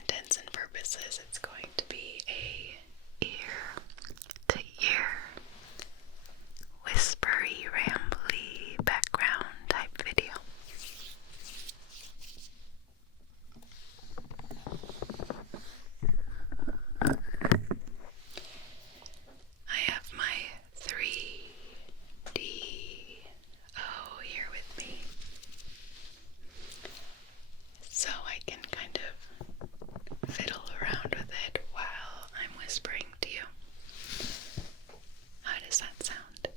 intents and purposes, it's going to be a ear-to-ear, whispery, rambly, background type video. I have my 3D here with me, so I can kind of fiddle around with it while I'm whispering to you. How does that sound?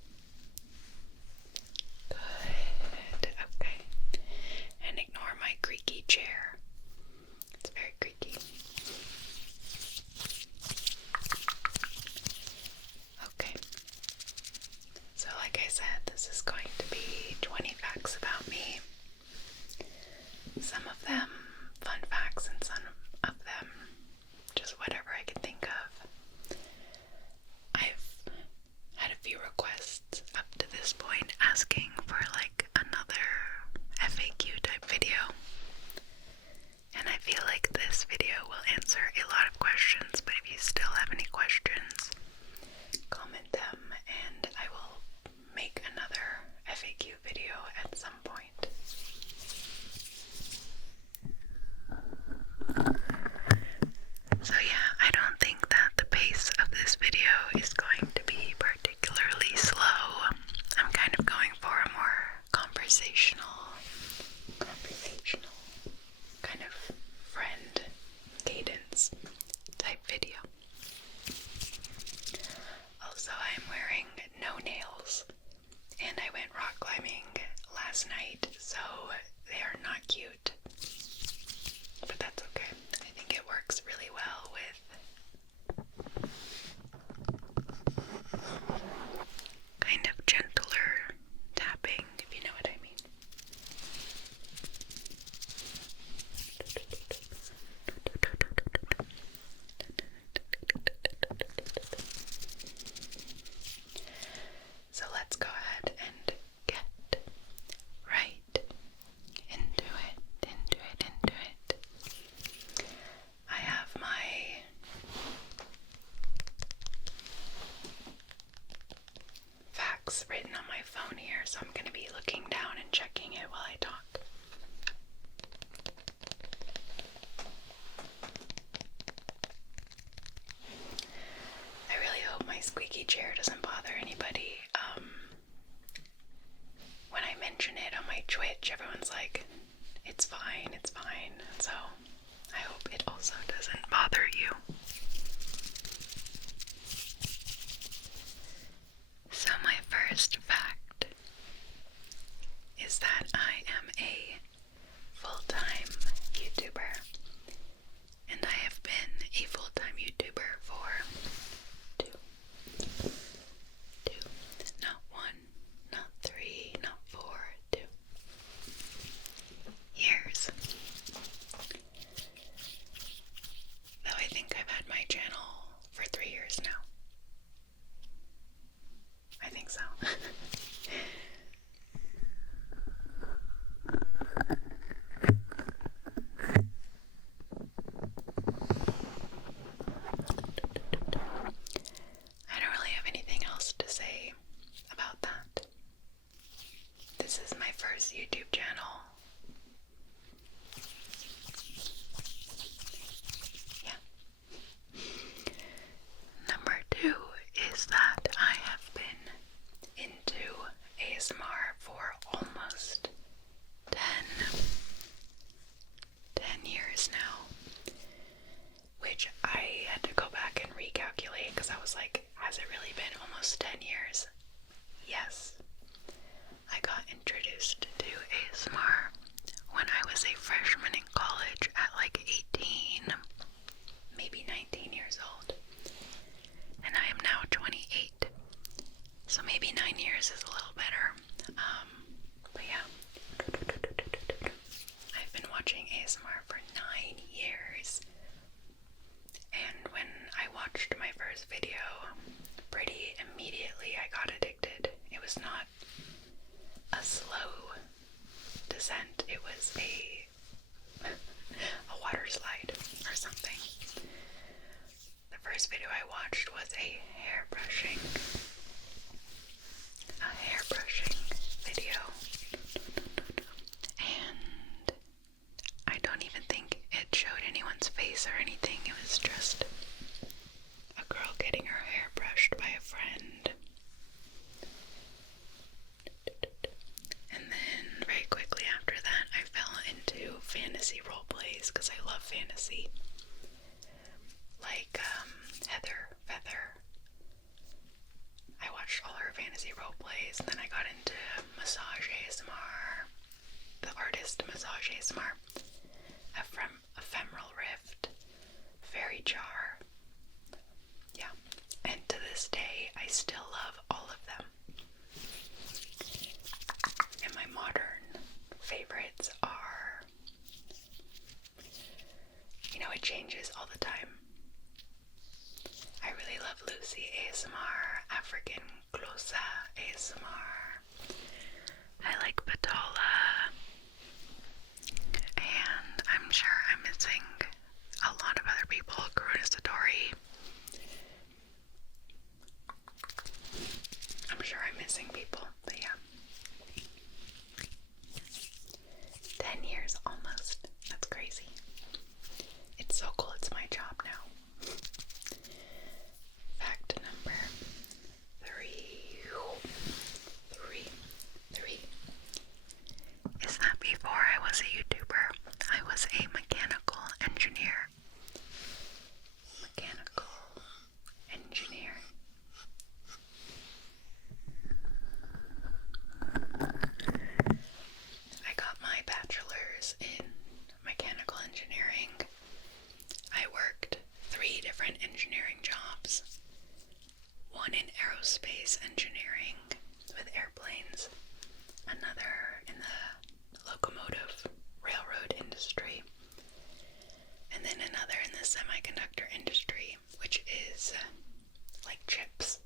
Good. Okay. And ignore my creaky chair. It's very creaky. Okay. So like I said, this is going to be 20 facts about me. Some of them fun facts and some of them just whatever I can think of. I've had a few requests up to this point asking for like another FAQ type video. And I feel like this video will answer a lot of questions, but if you still have any questions, comment them and I will make another FAQ video at some point. So yeah, I don't think that the pace of this video is going to be particularly slow. I'm kind of going for a more conversational kind of friend cadence type video. Also, I'm wearing no nails and I went rock climbing last night, so they are not cute. But that's okay. I think it works really well with kind of gentler tapping, if you know what I mean. So let's go ahead and get right into it. I have my facts written on my phone here, so I'm going to be looking down and checking it while I talk. I really hope my squeaky chair doesn't bother anybody. When I mention it on my Twitch, everyone's like, it's fine. So I hope it also doesn't bother you. So my first fact is that I am a full-time YouTuber, and I have been a full-time YouTuber for not one, not three, not four, 2 years. was a hairbrushing video, and I don't even think it showed anyone's face or anything. It was just a girl getting her hair brushed by a friend. And then very quickly after that, I fell into fantasy role plays because I love fantasy. Like Feather. I watched all her fantasy role plays, and then I got into massage ASMR. The artist massage ASMR. Ephemeral Rift. Fairy Jar. Yeah. And to this day, I still love all of them. And my modern favorites are, it changes all the time. I really love Lucy ASMR, African Glossa ASMR. I like Patola. And I'm sure I'm missing a lot of other people. Karuna Satori. I'm sure I'm missing people, but yeah. 10 years almost. That's crazy. It's so cool. It's my job now. Fact number 3 is that before I was a YouTuber, I was a mechanical engineer. I got my bachelor's in mechanical engineering. I worked 3 different engineering jobs. One in aerospace engineering with airplanes, another in the locomotive railroad industry, and then another in the semiconductor industry, which is like chips,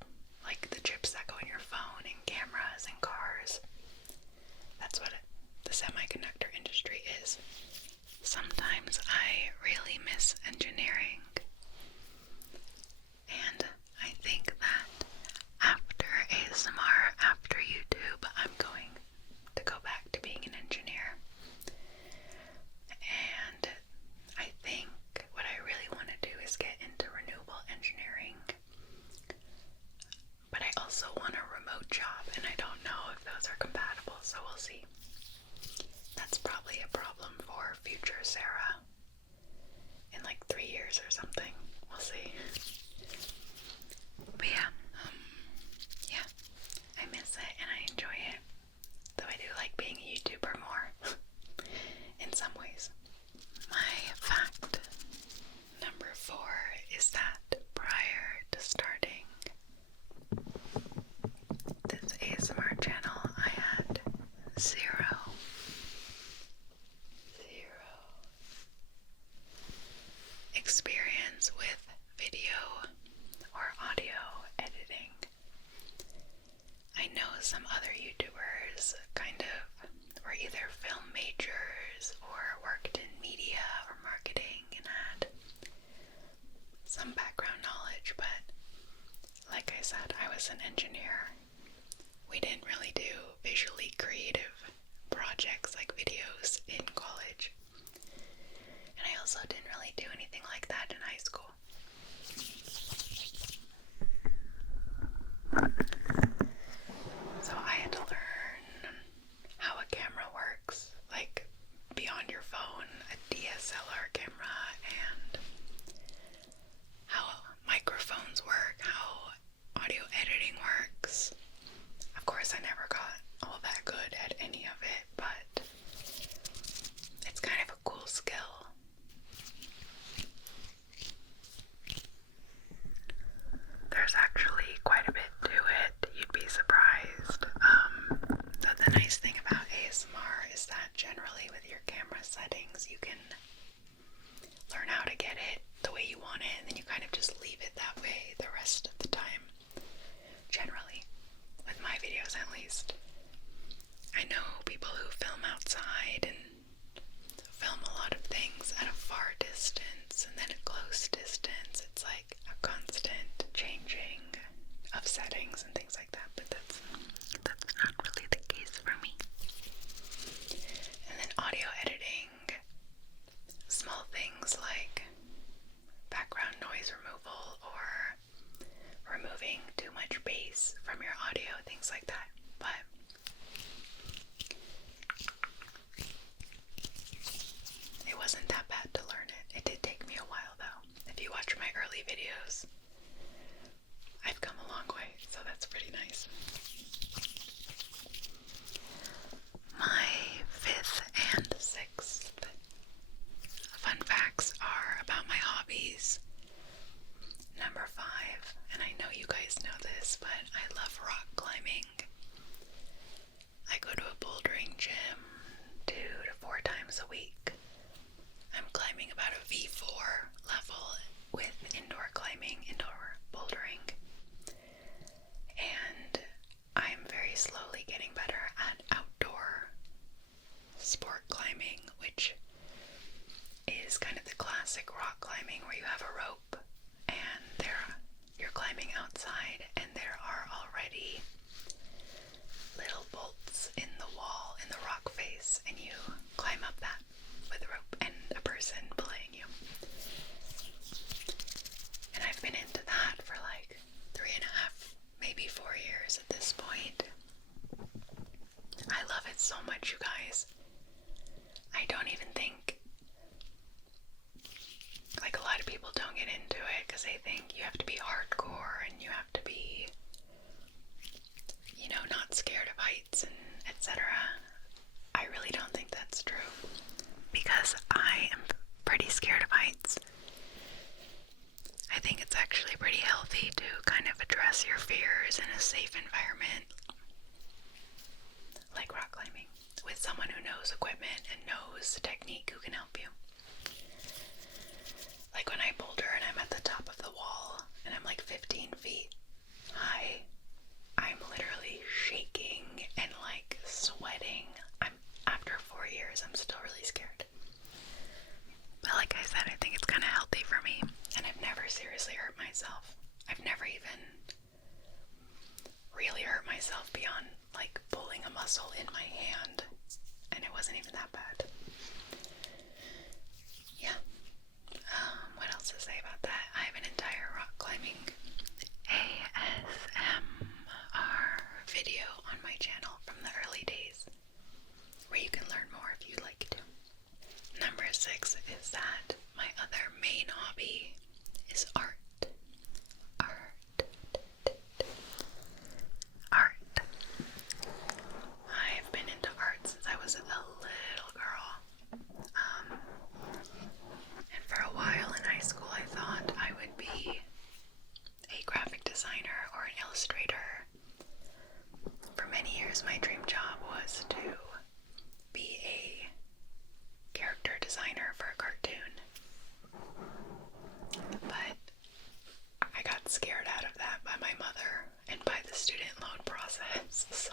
like the chips that go in your phone and cameras and cars. That's what the semiconductor industry is. Sometimes I really miss engineering, and I think that after ASMR, after YouTube, I'm going to go back to being an engineer. And I think what I really want to do is get into renewable engineering. But I also want a remote job, and I don't know if those are compatible, so we'll see. That's probably a problem for future Sarah in like 3 years or something. We'll see. But yeah, I miss it and I enjoy it. Though I do like being a YouTuber more in some ways. My fact number 4 is that prior to starting this ASMR channel, I had zero experience with video or audio editing. I know some other YouTubers kind of were either film majors or worked in media or marketing and had some background knowledge, but like I said, I was an engineer. We didn't really do visually creative projects like videos in college. And I also didn't really do anything like that in high school. So I had to learn how a camera works, like beyond your phone, a DSLR camera, and how microphones work, how audio editing works. Of course, I never got all that good at any of it, but it's kind of a cool skill. There's actually quite a bit to it. You'd be surprised. The nice thing about ASMR is that generally with your camera settings, you can learn how to get it the way you want it, and then you kind of just leave it that way the rest of the time. Generally, with my videos at least. I know people who film outside and film a lot of things at a far distance and then a close distance. It's like a constant changing. floor level with indoor climbing, indoor bouldering. And I'm very slowly getting better at outdoor sport climbing, which is kind of the classic rock climbing where you have a rope and you're climbing outside and there are already little bolts in the wall, in the rock face, and you climb up that with a rope and a person belaying you. And I've been into that for like 3.5, maybe 4 years at this point. I love it so much, you guys. I don't even think, like, a lot of people don't get into it because they think you have to be hardcore and you have to be, you know, not scared of heights and etc. I really don't think that's true, because I am pretty scared of heights. I think it's actually pretty healthy to kind of address your fears in a safe environment, like rock climbing, with someone who knows equipment and knows the technique, who can help you. Like when I boulder and I'm at the top of the wall and I'm like 15 feet high, I'm literally shaking and like sweating. After 4 years, I'm still really scared. But like I said, I think it's kind of healthy for me, and I've never seriously hurt myself. I've never even really hurt myself beyond like pulling a muscle in my hand, and it wasn't even that bad. Yeah. What else to say about that? I have an entire rock climbing ASMR video on my channel from the early days, where you can learn more if you'd like to. Number 6 is that my other main hobby is art. Art. I've been into art since I was a little girl. And for a while in high school I thought I would be a graphic designer or an illustrator. For many years my dream job was to be a character designer for a cartoon. But I got scared out of that by my mother and by the student loan process, so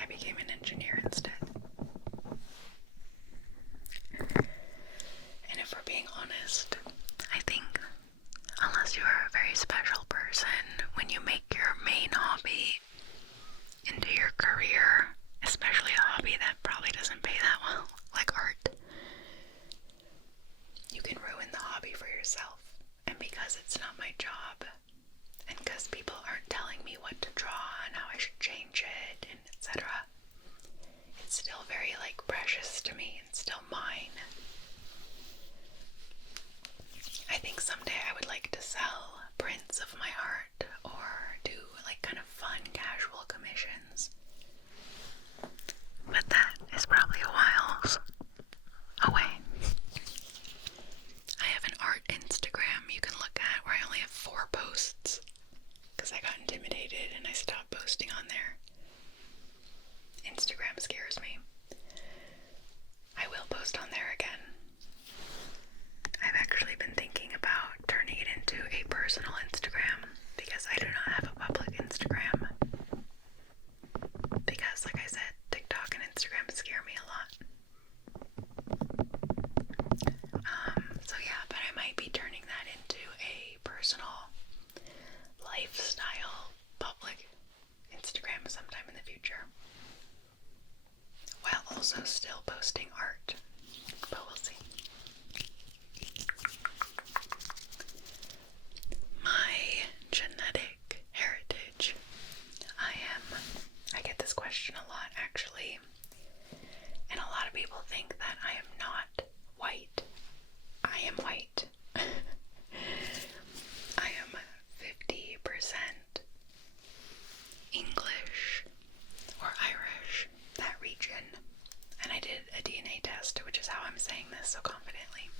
I became an engineer instead. And if we're being honest, I think unless you are a very special person, when you make your main hobby into your career, especially a hobby that probably doesn't pay that well, like art, you can ruin the hobby for yourself. And because it's not my job, and because people aren't telling me what to draw and how I should change it, and etc., it's still very like precious to me and still mine. I think someday I would like to sell prints of my art or do like kind of fun casual commissions. But that is probably a while away. I have an art Instagram you can look at where I only have 4 posts because I got intimidated and I stopped posting on there. Instagram scares me. I will post on there again. I've actually been thinking about turning it into a personal Instagram because I do not have a public Instagram. Because, like I said, TikTok and Instagram scare me a lot. So yeah, but I might be turning that into a personal lifestyle public Instagram sometime in the future, while also still posting art, but we'll see. My genetic heritage. I get this question a lot actually, and a lot of people think that I am not white. I am white. I am 50% English or Irish, that region. And I did a DNA test, which is how I'm saying this so confidently.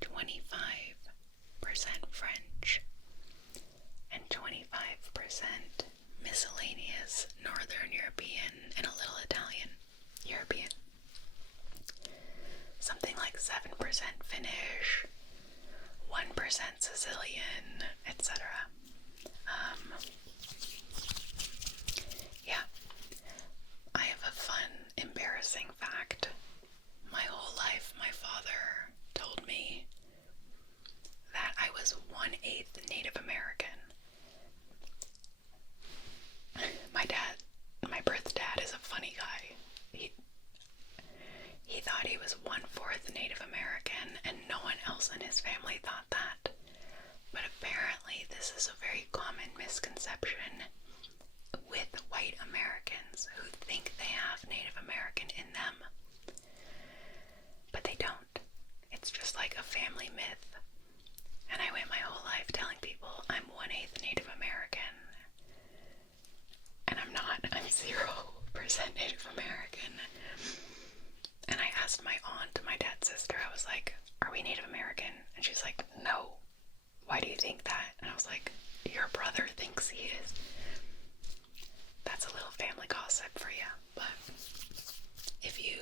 25% French and 25% miscellaneous Northern European and a little Italian European. like 7% Finnish, 1% Sicilian, etc. Yeah, I have a fun, embarrassing fact. My whole life, my father told me that I was 1/8 Native American. My birth dad is a funny guy. He thought he was 1/4 Native American, and no one else in his family thought that. But apparently this is a very common misconception with white Americans who think they have Native American in them. But they don't. It's just like a family myth. And I went my whole life telling people I'm 1/8 Native American. And I'm not. I'm 0% Native American. And I asked my aunt, my dad's sister, I was like, are we Native American? And she's like, no. Why do you think that? And I was like, your brother thinks he is. That's a little family gossip for you. But if you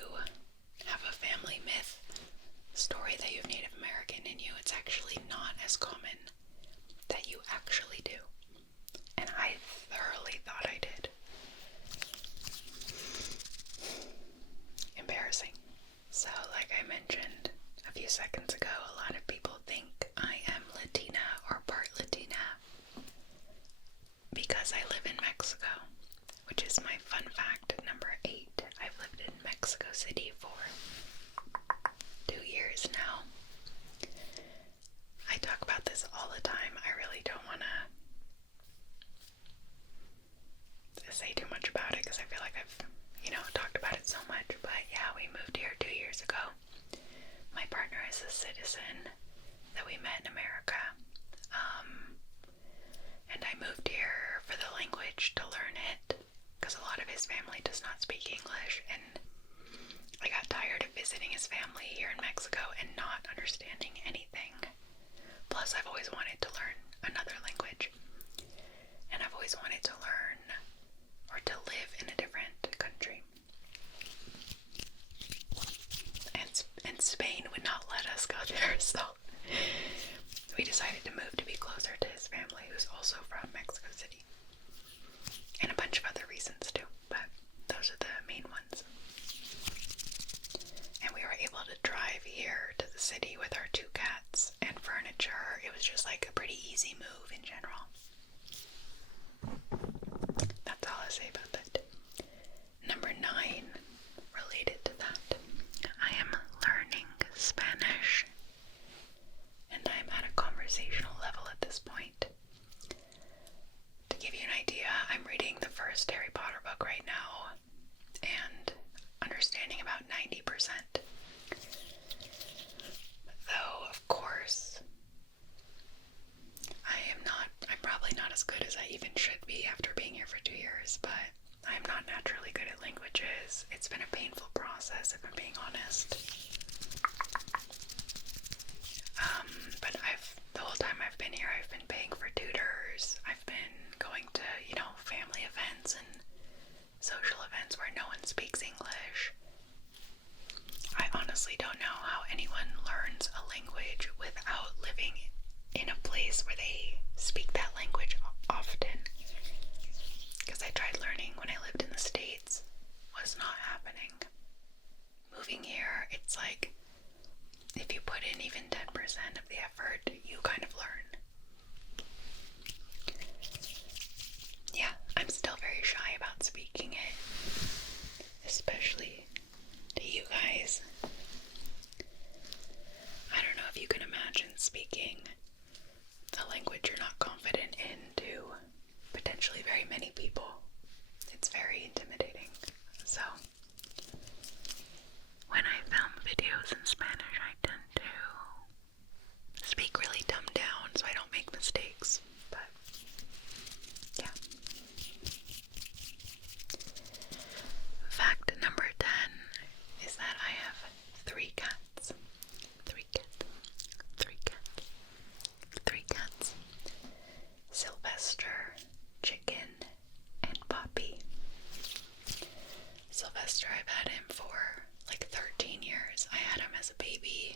have a family myth story that you have Native American in you, it's actually not as common that you actually do. And I thoroughly thought I did. Embarrassing. So, like I mentioned a few seconds ago, a lot of people think I am Latina or part Latina because I live in Mexico, which is my fun fact number 8. I've lived in Mexico City for 2 years now. I talk about this all the time. I really don't want to say too much about it because I feel like I've, talked about it so much. But yeah, we moved here 2 years ago. My partner is a citizen that we met in America. And I moved here for the language, to learn it, because a lot of his family does not speak English, and I got tired of visiting his family here in Mexico and not understanding anything. Plus, I've always wanted to learn another language, and I've always wanted to learn or to live in a different country. And Spain would not let us go there, so we decided to move to be closer to his family, who's also from Mexico City. And a bunch of other reasons too, but those are the main ones. And we were able to drive here to the city with our 2 cats and furniture. It was just like a pretty easy move in general. That's all I'll say about that. Number 9, related to that, I am learning Spanish. And I'm at a conversational level at this point. To give you an idea, I'm reading the first Harry Potter book right now and understanding about 90%. Though, of course, I'm probably not as good as I even should be after being here for 2 years, but I'm not naturally good at languages. It's been a painful process, if I'm being honest. But the whole time I've been here, I've been paying for tutors. I've been going to, family events and social events where no one speaks English. I honestly don't know how anyone learns a language without living in a place where they speak that language often. Because I tried learning when I lived in the States. Was not happening. Moving here, it's like if you put in even 10% of the effort, you kind of learn. Yeah, I'm still very shy about speaking it, especially to you guys. I don't know if you can imagine speaking a language you're not confident in to potentially very many people. It's very intimidating. So, when I film videos in Spanish, I tend to speak really dumbed down so I don't make mistakes. But, yeah. Fact number 10 is that I have baby.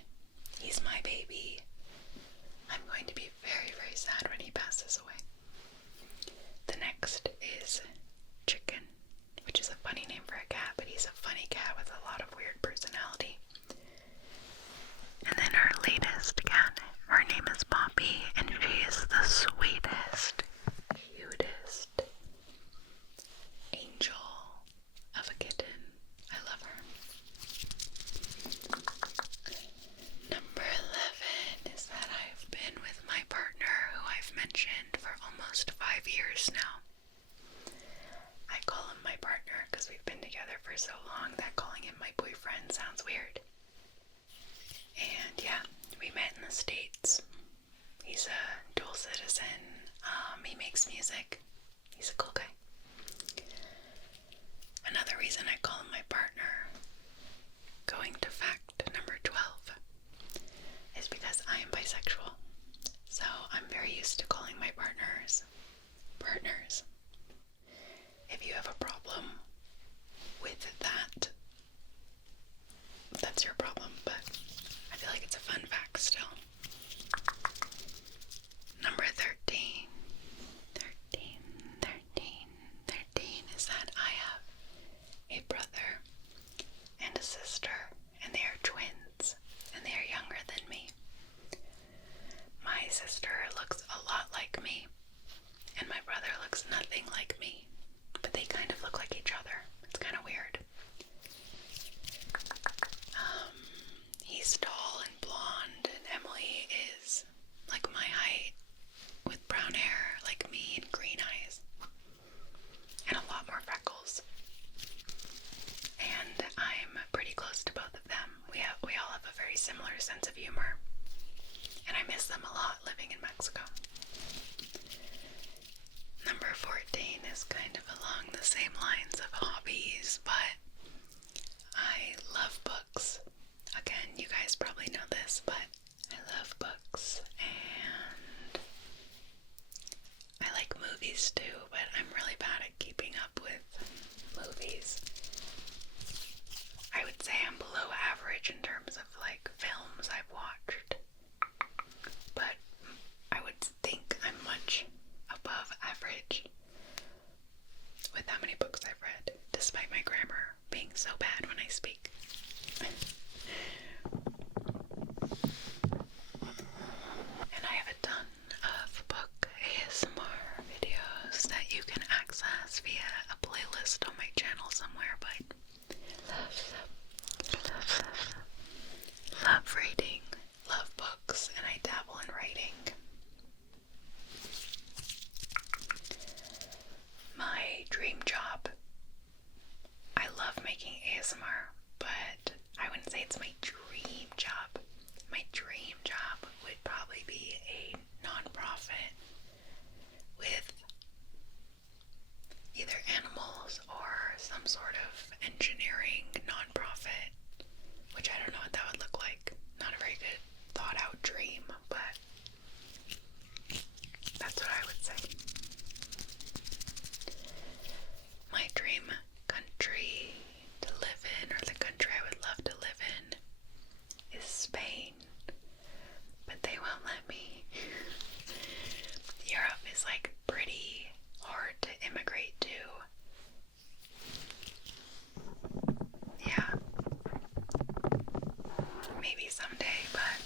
He's my baby. I'm going to be very, very sad when he passes away. The next is Chicken, which is a funny name for a cat, but he's a funny cat with a lot of weird personality. And then our latest cat, her name is Poppy, and she is the sweetest, cutest angel of a kitten. I love her. Number 11 is that I've been with my partner, who I've mentioned for almost 5 years now. I call him my partner because we've been together for so long that calling him my boyfriend sounds weird. And yeah, we met in the States. He's a dual citizen. He makes music. He's a cool guy. Another reason I call him my partner, going to fact number 12, is because I am bisexual. So I'm very used to calling my partners partners. If you have a problem with that, that's your problem, but I feel like it's a fun fact still. Number 13 is that I have a brother and a sister, and they are twins, and they are younger than me. My sister looks a lot like me, and my brother looks nothing like me, but they kind of look like each other. It's kind of weird. He's tall and blonde, and Emily is like my height, with brown hair like me and green eyes, and a lot more freckles. And I'm pretty close to both of them. We all have a very similar sense of humor, and I miss them a lot living in Mexico. Number 14 is kind of along the same lines of hobbies, but I love books. Again, you guys probably know this, but I love books, and I like movies too, but I'm really bad at keeping up with movies. I would say I'm below average in terms of like films I've watched, but I would think I'm much above average with how many books I've read, despite my grammar being so bad when I speak. And I have a ton of book ASMR videos that you can access via a playlist on my channel somewhere, but love reading, love books, and I dabble in writing. My dream job, I love making ASMR, but I wouldn't say it's my dream job. My dream job would probably be a nonprofit with either animals or some sort of engineering nonprofit, which I don't know what that would look like. Not a very good thought out dream, but that's what I would say. My dream country to live in, or the country I would love to live in, is Spain, but they won't let me. Europe is like pretty hard to immigrate to. Yeah. Maybe someday, but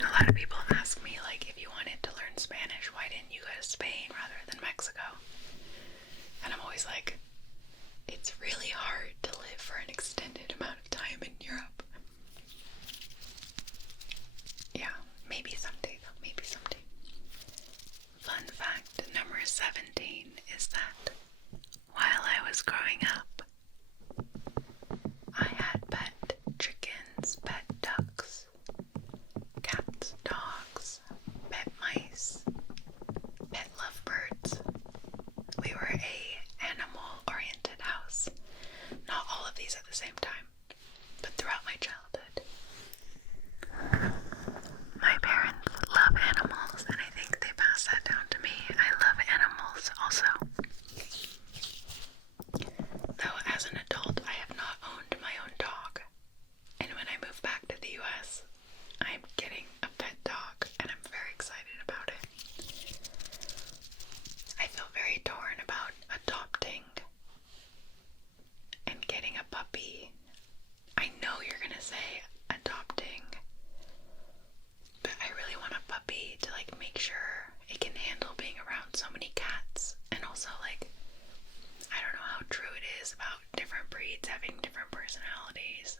a lot of people ask me, like, if you wanted to learn Spanish, why didn't you go to Spain rather than Mexico? And I'm always like, it's really hard to live for an extended amount of time in Europe. Yeah, maybe someday though, maybe someday. Fun fact number 17 is that while I was growing up, I had pet chickens, pet ducks, cats, dogs, pet mice, pet lovebirds. We were a animal-oriented house. Not all of these at the same time, but throughout my childhood. My parents love animals, and I think they passed that down to me. I love animals also. Though say adopting, but I really want a puppy to like make sure it can handle being around so many cats, and also like I don't know how true it is about different breeds having different personalities.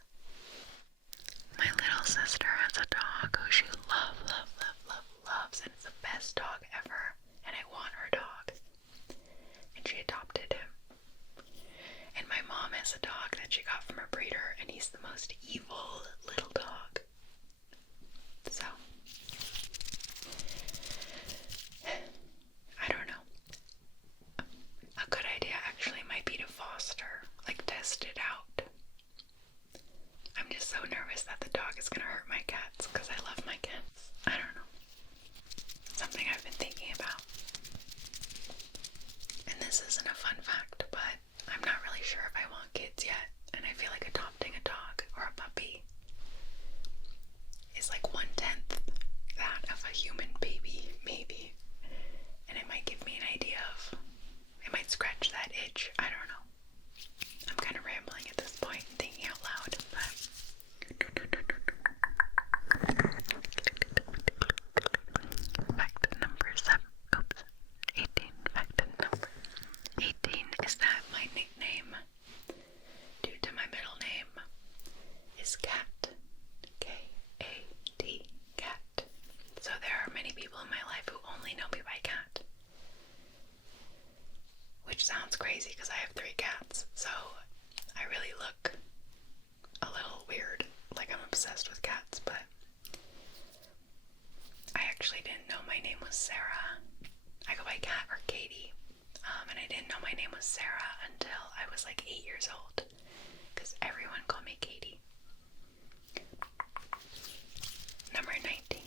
My little sister has a dog who she loves, and it's the best dog ever, and I want her dog. And she adopted him. And my mom has a dog that she got from a breeder, and he's the most evil little dog. So, I don't know. A good idea actually might be to foster, like test it out. I'm just so nervous that the dog is gonna hurt my cats because I love my cats. I don't know. Something I've been thinking about. And this isn't a fun fact, but I'm not really sure if I want kids yet, and I feel like adopting a dog or a puppy is like 1/10 that of a human baby, maybe. And it might give me an idea of, it might scratch that itch. I don't know. I'm kind of rambling at this point, thinking out loud, but fact number 7. Oops. 18. Fact number 18 is that my nickname, due to my middle name, is Cat. K-A-T. Cat. So there are many people in my life who only know me by Cat. Which sounds crazy because I have 3 cats, so I really look a little weird, like I'm obsessed with cats, but I actually didn't know my name was Sarah. I go by Kat or Katie, and I didn't know my name was Sarah until I was like 8 years old, because everyone called me Katie. Number 19,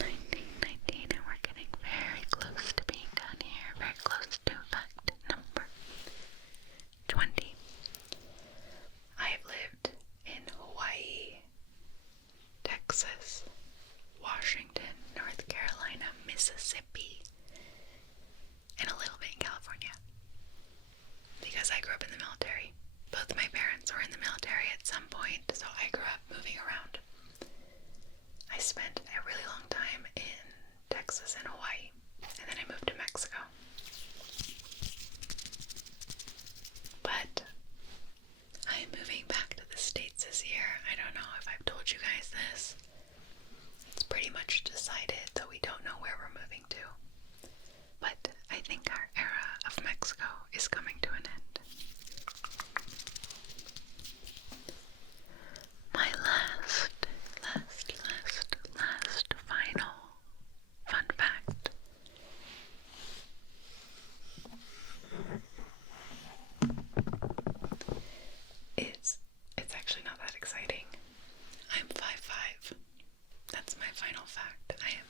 and we're getting very close to being done here, very close to fact number 20. I have lived in Hawaii, Texas, Washington, North Carolina, Mississippi, and a little bit in California. Because I grew up in the military. Both my parents were in the military at some point, so I grew up moving around. I spent a really long time in Texas and Hawaii, and then I moved to Mexico. But I am moving back to the States this year. I don't know if I've told you guys this. It's pretty much decided, though we don't know where we're moving to. But I think our era of Mexico is coming to an end. My last final fun fact. It's actually not that exciting. I'm 5'5". That's my final fact. I am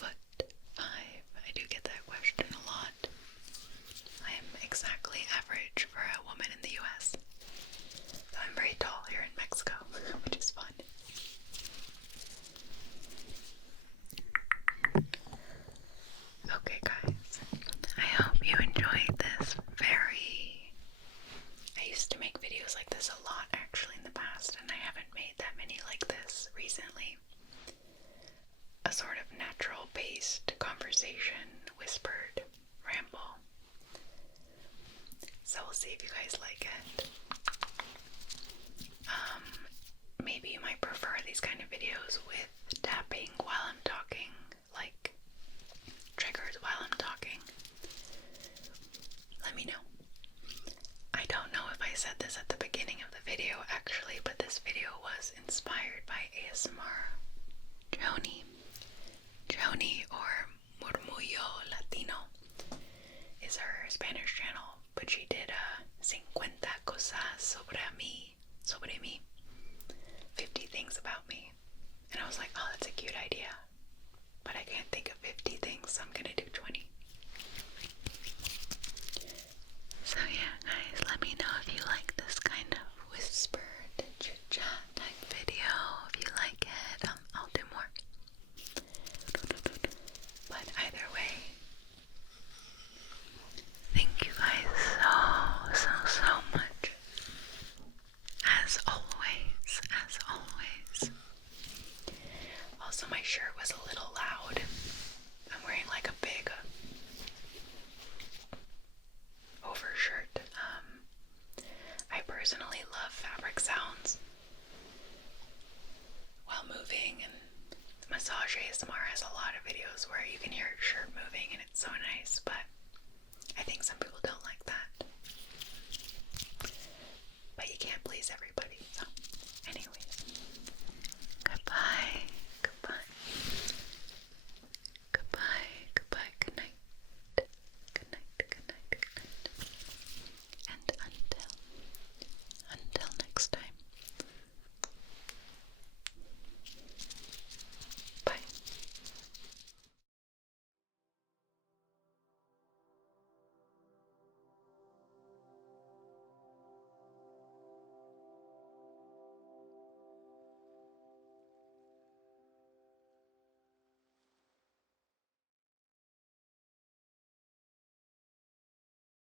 5'5". I do get that question a lot. I am exactly average for a woman in the US. So I'm very tall here in Mexico, which is fun. Okay guys, I hope you enjoyed this I used to make videos like this a lot actually in the past, and I haven't made that many like this recently. A sort of natural-paced conversation, whispered ramble. So we'll see if you guys like it. Maybe you might prefer these kind of videos with tapping while I'm talking, like triggers while I'm talking. Let me know. I don't know if I said this at the beginning of the video actually, but this video was inspired by ASMR Joni, or Murmullo Latino, is her Spanish channel.